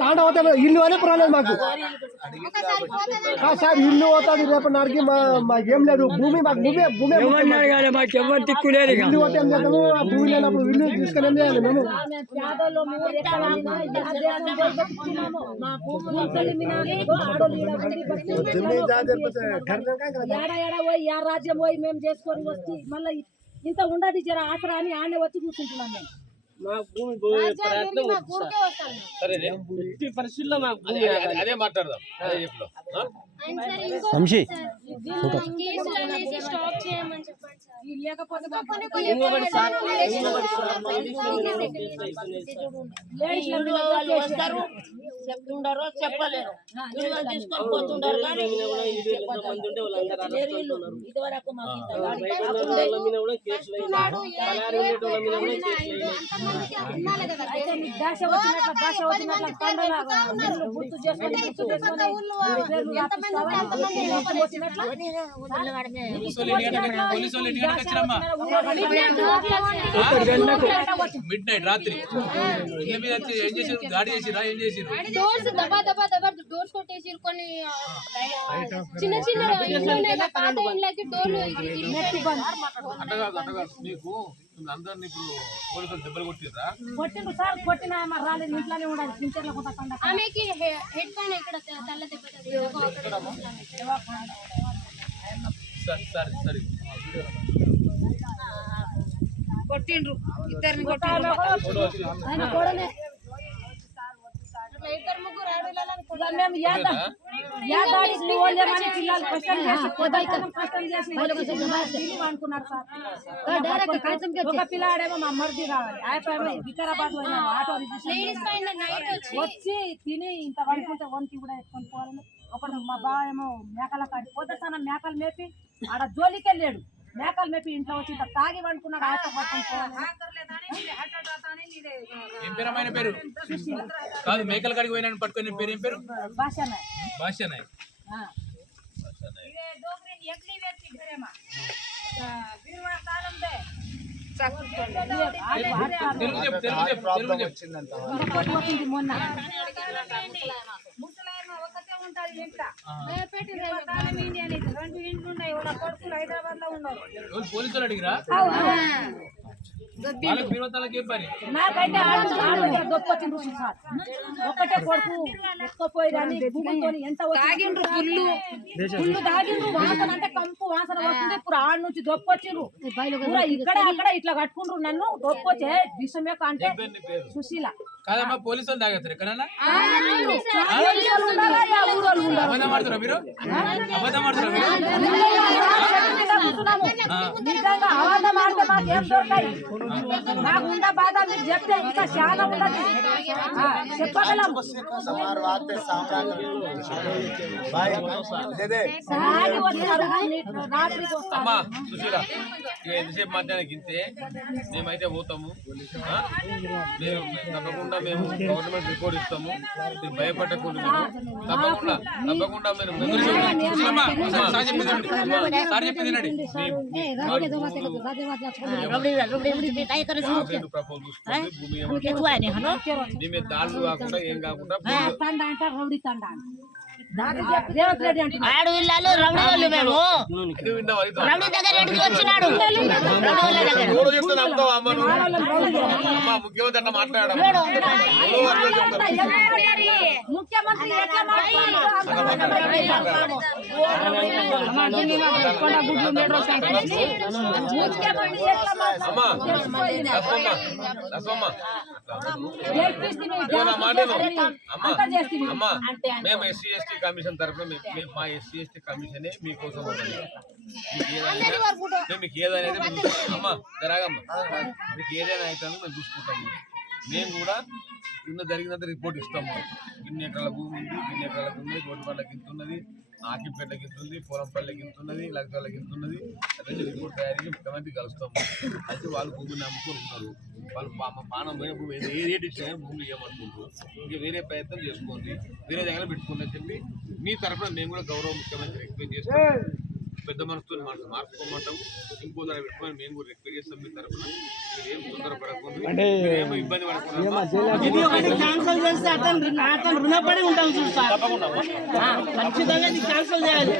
తాండ పోతే ఇల్లు అనే ప్రాణం మాకు. సార్ ఇల్లు పోతుంది రేపు నాడికి మా మాకేం లేదు. భూమి మాకు భూమి భూమి మాకు ఎవరు దిక్కు లేదు. ఇల్లు పోతే ఏం ఆ భూమి లేనప్పుడు ఇల్లు తీసుకొని ఏం చేయాలి మేము. రాజ్యం పోయి మేము చేసుకొని వచ్చి మళ్ళీ ఇంత ఉండదు జర ఆసరా అని ఆనే వచ్చి కూర్చుంటున్నాం మేము. ఎట్టి పరిస్థితుల్లో మాకు భూమి కావాలి. అదే మాట్లాడదాం. అదే చెప్తాం ఆ? వంశీ. కేసులు అనేసి స్టాప్ చేయమని చెప్పండి సార్. ఈ లేకపోతే మా ఇంకొకటి సార్. ఇంకొకటి సార్. లేడీస్లు వాళ్ళు వస్తారు? చెప్తుండారో చెప్పలేరు. వీళ్ళు తీసుకొని పోతుండారు కానీ ఇదివరకు భాష వచ్చినట్ల భాష వచ్చినట్ల మీరు గుర్తు చేసుకొని గుర్తు చేసుకొని పేర్లు వచ్చినట్ల? మిడ్ నైట్ రాత్రి. ఇళ్ళ మీద వచ్చి ఏం చేసారు దాడి చేసిరా ఏం చేసిరు డోర్స్ దబా దబా దబా డోర్స్ కొట్టేసి కొన్ని చిన్న చిన్న ఇంట్లోనే పాత ఇండ్లకి డోర్లు అట్ట కాదు అట్ట కాదు. మీకు మిమ్మల్ని అందరినీ ఇప్పుడు పోలీసులు దెబ్బలు కొట్టిర్రా? కొట్టిండు సార్ కొట్టిన మరి రాలేదు ఇంట్లోనే ఉండాలి. కొంత పండగ ఆమెకి హెడ్ పైన ఇక్కడ తెల్ల దెబ్బ సరే సరే సరే. కొట్టిండ్రు. ఇద్దరిని కొట్టిండ్రు. ఆయన గోడనే ఇక మేము పిల్లలు చేసి చేసి అనుకున్నారు సార్. ఒక పిల్లాడేమో మా మరిది వికారాబాద్ పోయినా ఆటో వచ్చి తిని ఇంత వండుకుంటే వంకి కూడా ఎత్తుకొని పోవాలని ఒకడు మా బావ ఏమో మేకల కాడి పొద్దున మేకలు మేపి ఆడ జోలికి వెళ్ళాడు మేకలు మేపి ఇంట్లో వచ్చి ఇంత తాగి వండుకున్నాడు? ఆట పేరు కాదు మేకల కాడికి పోయినా పట్టుకొని పేరు ఏం పేరు? భాషనే భాష నాయ్ తెలుగు చెప్పు తెలుగు చెప్పు తెలుగు చెప్పు. వచ్చింది మొన్న రెండు ఇండ్లు ఉన్నాయి వాళ్ళ కొడుకులు హైదరాబాద్లో ఉన్నారు. ఎవరు పోలీసులు అడిగిరా? ఒక్కటే కొడుకు భూమితో ఎంత తాగిండ్రు పుల్లు పుల్లు తాగిండ్రు వాసన అంటే కంపు వాసన వస్తుంది ఇప్పుడు ఆడ నుంచి ఇక్కడ అక్కడ ఇట్లా కట్టుకుండ్రు నన్ను దొక్కొచ్చే విషమే అంటే సుశీల. కాదమ్మా పోలీసులు తాగేస్తారు ఎక్కడన్నా? అబద్ధం ఆడుతురా మీరు? అబద్ధం ఆడుతురా మీరు? నిజంగా అబద్ధం ఆడితే మాకేం దొరకాయి నాకు బాధ మీరు చెప్తే ఇంకా చాలా ఉన్నది. చెప్పగలం. అమ్మా సుశీల ఎంతసేపు మధ్యాహ్నం గింతే? మేమైతే పోతాము. మేము తప్పకుండా మేము గవర్నమెంట్ రిపోర్ట్ ఇస్తాము. మీరు భయపడకూడదు మీరు. తప్పకుండా తప్పకుండా మీరు సార్ చెప్పింది వినండి. అమ్మా, సార్ చెప్పింది వినండి. మీ- మీ- వాళ్ళ భూములు ఆపరేట్ ప్రపోజ్ చూసుకోండి. భూమి ఏమంటారు? మీ మీద దాడులు కాకుండా ఏం కాకుండా భూమి- తండ అంటే రౌడీ తండ అని. దానికి చెప్పి రేవంత్ రెడ్డి అంటున్నాడు ఆడు ఇళ్ళాలు రౌడీ వాళ్ళు మేము ఇది విన్నావా? ఇది రౌడీ దగ్గర ఇంటికి వచ్చినాడు రౌడీ వాళ్ళ దగ్గర ఎవరో చెప్తే నమ్ముతావా అమ్మ నువ్వు? అమ్మా, ముఖ్యమంత్రి అట్లా మాట్లాడాడు ఎవరో అట్లా చెప్తారు. ముఖ్యమంత్రి ఎట్లా మాట్లాడుతున్నాడు? ముఖ్యమంత్రి ఎట్లా అమ్మా మాట్లాడుతున్నాడు? లక్ష్మమ్మ లక్ష్మమ్మ గెలిపిస్తే ఇదిగో నా మాట విను. అమ్మా అంతా చేస్తుంది అమ్మా మేము ఎస్సీ ఎస్టీ కమిషన్ తరఫున మేము- మేము మా ఎస్సీ ఎస్టీ కమిషనే మీకోసం ఉన్నది మీకు ఏదైనా. అమ్మా జరగమ్మా. మీకు ఏదైనా అయితే మేము చూసుకుంటాము మేము కూడా కింద జరిగినంత రిపోర్ట్ ఇస్తాము ఇన్ని ఎకరాల భూమి ఉంది ఇన్ని ఎకరాలకు ఉంది కోటి పళ్ళకి ఇంత ఉన్నది ఆకిపేటకి ఇంత ఉంది పొలంపల్లికి ఇంత ఉన్నది లక్షలకి ఇంత ఉన్నది. అదే రిపోర్ట్ తయారు ముఖ్యమంత్రి కలుస్తాము అయితే వాళ్ళు భూమిని నమ్ముకుంటున్నారు వాళ్ళు మా పానం పోయిన భూమి ఏ రేట్ ఇచ్చినా భూములు ఇవ్వమంటుండ్రు ఇంకా వేరే ప్రయత్నం చేసుకోండి. వేరే దగ్గర పెట్టుకోండి చెప్పి మీ తరఫున మేము కూడా గౌరవ ముఖ్యమంత్రి రిక్వెస్ట్ చేస్తాం. పెద్ద మనసుతో మనసు మార్చుకోమంటాము ఇంకో ధర పెట్టుకొని మేము కూడా రిక్వెస్ట్ చేస్తాం మీ తరఫున ఏం ఇబ్బంది రుణపడి ఉంటాం ఖచ్చితంగా క్యాన్సల్ చేయాలి